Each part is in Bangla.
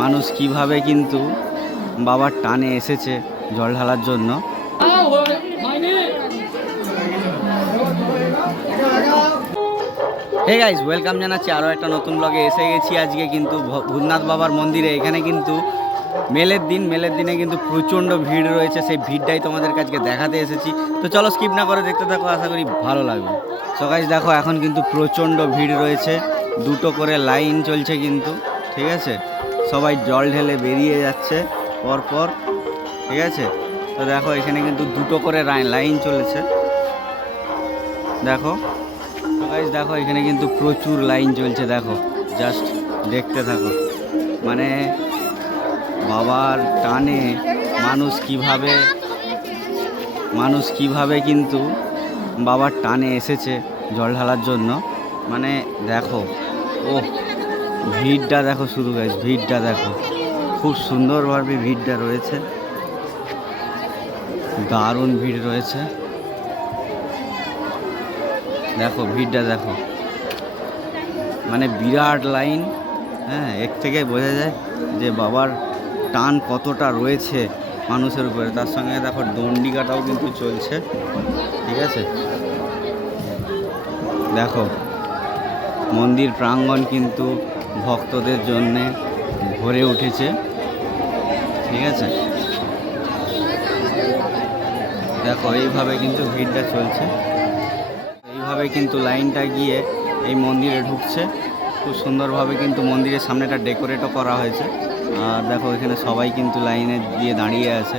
মানুষ কীভাবে কিন্তু বাবার টানে এসেছে জল ঢালার জন্য। হে গাইজ ওয়েলকাম জানাচ্ছি আরও একটা নতুন ব্লগে এসে গেছি আজকে কিন্তু ভূতনাথ বাবার মন্দিরে। এখানে কিন্তু মেলের দিন, মেলের দিনে কিন্তু প্রচণ্ড ভিড় রয়েছে। সেই ভিড়টাই তোমাদের কাছে দেখাতে এসেছি। তো চলো স্কিপ না করে দেখতে থাকো, আশা করি ভালো লাগবে। তো গাইজ দেখো, এখন কিন্তু প্রচণ্ড ভিড় রয়েছে। দুটো করে লাইন চলছে কিন্তু, ঠিক আছে? সবাই জল ঢেলে বেরিয়ে যাচ্ছে পরপর, ঠিক আছে? তো দেখো, এখানে কিন্তু দুটো করে লাই- লাইন চলেছে। দেখো গাইজ দেখো, এখানে কিন্তু প্রচুর লাইন চলছে, দেখো। জাস্ট দেখতে থাকো। মানে বাবার টানে মানুষ কীভাবে মানুষ কীভাবে কিন্তু বাবার টানে এসেছে জল ঢালার জন্য। মানে দেখো ও, ভিড়টা দেখো শুরু গাইজ ভিড়টা দেখো। খুব সুন্দরভাবে ভিড়টা রয়েছে। দারুণ ভিড় রয়েছে। দেখো, ভিড়টা দেখো। মানে বিরাট লাইন হ্যাঁ এর থেকে বোঝা যায় যে বাবার টান কতটা রয়েছে মানুষের উপরে। তার সঙ্গে দেখো দণ্ডিকাটাও কিন্তু চলছে। ঠিক আছে? দেখো মন্দির প্রাঙ্গণ কিন্তু ভক্তদের জন্যে ভরে উঠেছে। ঠিক আছে? দেখো, এইভাবে কিন্তু ভিড়টা চলছে। এইভাবে কিন্তু লাইনটা গিয়ে এই মন্দিরে ঢুকছে। খুব সুন্দরভাবে কিন্তু মন্দিরের সামনেটা ডেকোরেটও করা হয়েছে। আর দেখো, এখানে সবাই কিন্তু লাইনে দিয়ে দাঁড়িয়ে আছে।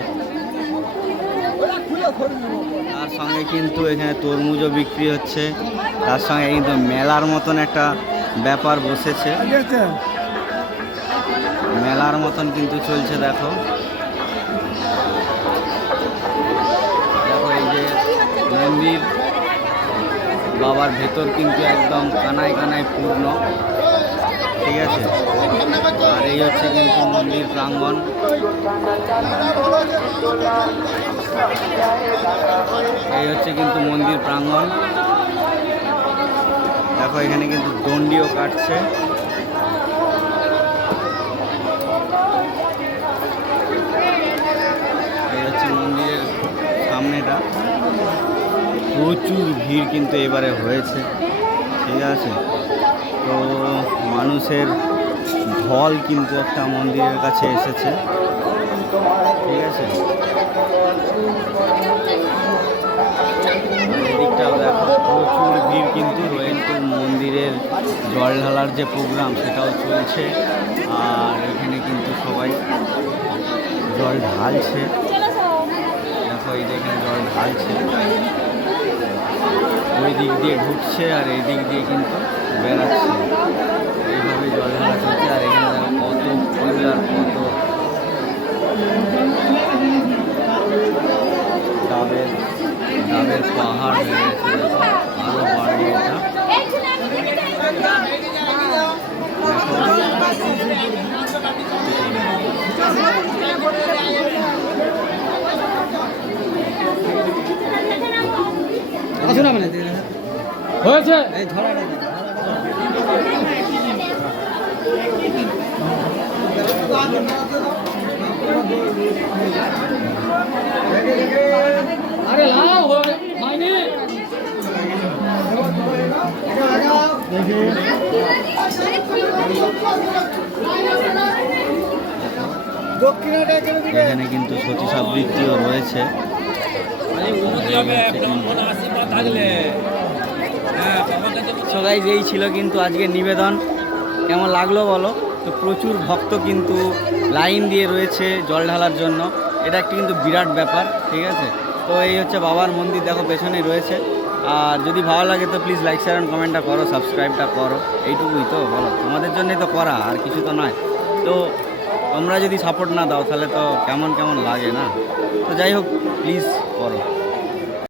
সঙ্গে কিন্তু এখানে তরমুজও বিক্রি হচ্ছে। তার সঙ্গে কিন্তু মেলার মতন একটা ব্যাপার বসেছে। মেলার মতন কিন্তু চলছে, দেখো। দেখো এই যে মন্দির, বাবার ভেতর কিন্তু একদম কানায় কানায় পূর্ণ। ঠিক আছে। আর এই হচ্ছে কিন্তু মন্দির প্রাঙ্গণ। এই হচ্ছে কিন্তু মন্দির প্রাঙ্গণ। দেখো, এখানে কিন্তু দণ্ডিও কাটছে। এই হচ্ছে মন্দিরের সামনেটা। প্রচুর ভিড় কিন্তু এবারে হয়েছে। ঠিক আছে? তো মানুষের ঢল কিন্তু একটা মন্দিরের কাছে এসেছে। ঠিক আছে? এদিকটাও দেখো, প্রচুর ভিড় কিন্তু রয়েছে। মন্দিরের জল ঢালার যে প্রোগ্রাম, সেটাও চলছে। আর এখানে কিন্তু সবাই জল ঢালছে। দেখো এই যে এখানে জল ঢালছে। ওই দিক দিয়ে ঢুকছে আর এই দিক দিয়ে কিন্তু বেড়াচ্ছে। এইভাবে জল ঢালা চলছে আর এখানে কত ফুল কত ডাবের ডাবের পাহাড় হয়ে গেছে দেখো আরও বাড়বে এটা হয়েছে? আরে লাও এখানে কিন্তু সতী সাবৃত্তিও রয়েছে সো গাইজ এই ছিল কিন্তু আজকে নিবেদন। কেমন লাগল বলো? তো প্রচুর ভক্ত কিন্তু লাইন দিয়ে রয়েছে জল ঢালার জন্য। এটা একটি কিন্তু বিরাট ব্যাপার, ঠিক আছে? তো এই হচ্ছে বাবার মন্দির, দেখো পেছনেই রয়েছে। আর যদি ভালো লাগে তো প্লিজ লাইক শেয়ার কমেন্টটা করো সাবস্ক্রাইবটা করো। এইটুকুই তো, বলো। তোমাদের জন্যই তো করা, আর কিছু তো নয়। তো তোমরা যদি সাপোর্ট না দাও, তাহলে তো কেমন কেমন লাগে না? তো যাই হোক প্লিজ করো।